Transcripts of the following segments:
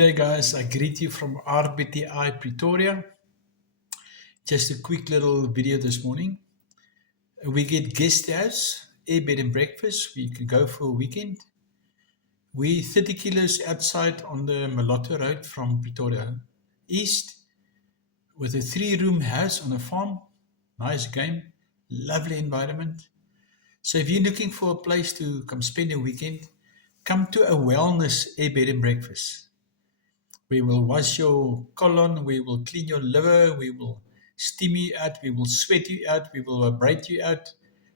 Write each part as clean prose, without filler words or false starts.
day, guys. I greet you from RBTI Pretoria. Just a quick little video this morning. We get guest house, air bed and breakfast. We can go for a weekend. We 30 kilos outside on the Malotto Road from Pretoria East with a 3-room house on a farm. Nice game, lovely environment. So if you're looking for a place to come spend a weekend, come to a wellness air bed and breakfast. We will wash your colon, we will clean your liver, we will steam you out, we will sweat you out, we will vibrate you out,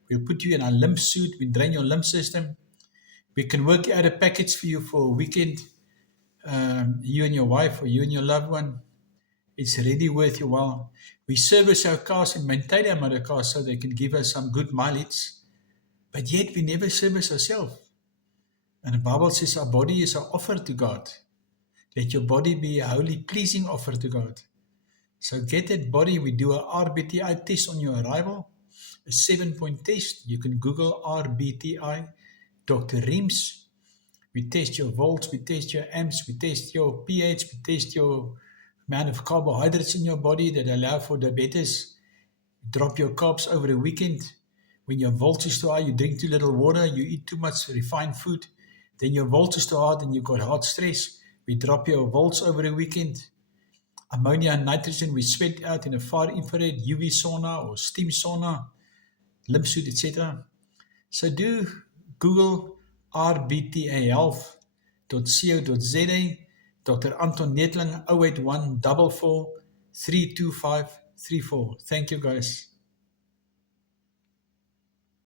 we'll put you in a lymph suit, we drain your lymph system. We can work out a package for you for a weekend, you and your wife or you and your loved one. It's really worth your while. We service our cars and maintain our motor cars so they can give us some good mileage, but yet we never service ourselves. And the Bible says our body is an offer to God. Let your body be a holy, pleasing offer to God. So get that body. We do a RBTI test on your arrival, a 7-point test. You can Google RBTI, Dr. Reams. We test your volts, we test your amps, we test your pH, we test your amount of carbohydrates in your body that allow for diabetes. Drop your carbs over the weekend. When your volts is too high, you drink too little water, you eat too much refined food. Then your volts is too hard and you've got heart stress. We drop your volts over the weekend. Ammonia and nitrogen, we sweat out in a far infrared UV sauna or steam sauna, lymph suit, etc. So do Google rbtahealth.co.za, Dr. Anton Netling, 081 44 325 34. Thank you, guys.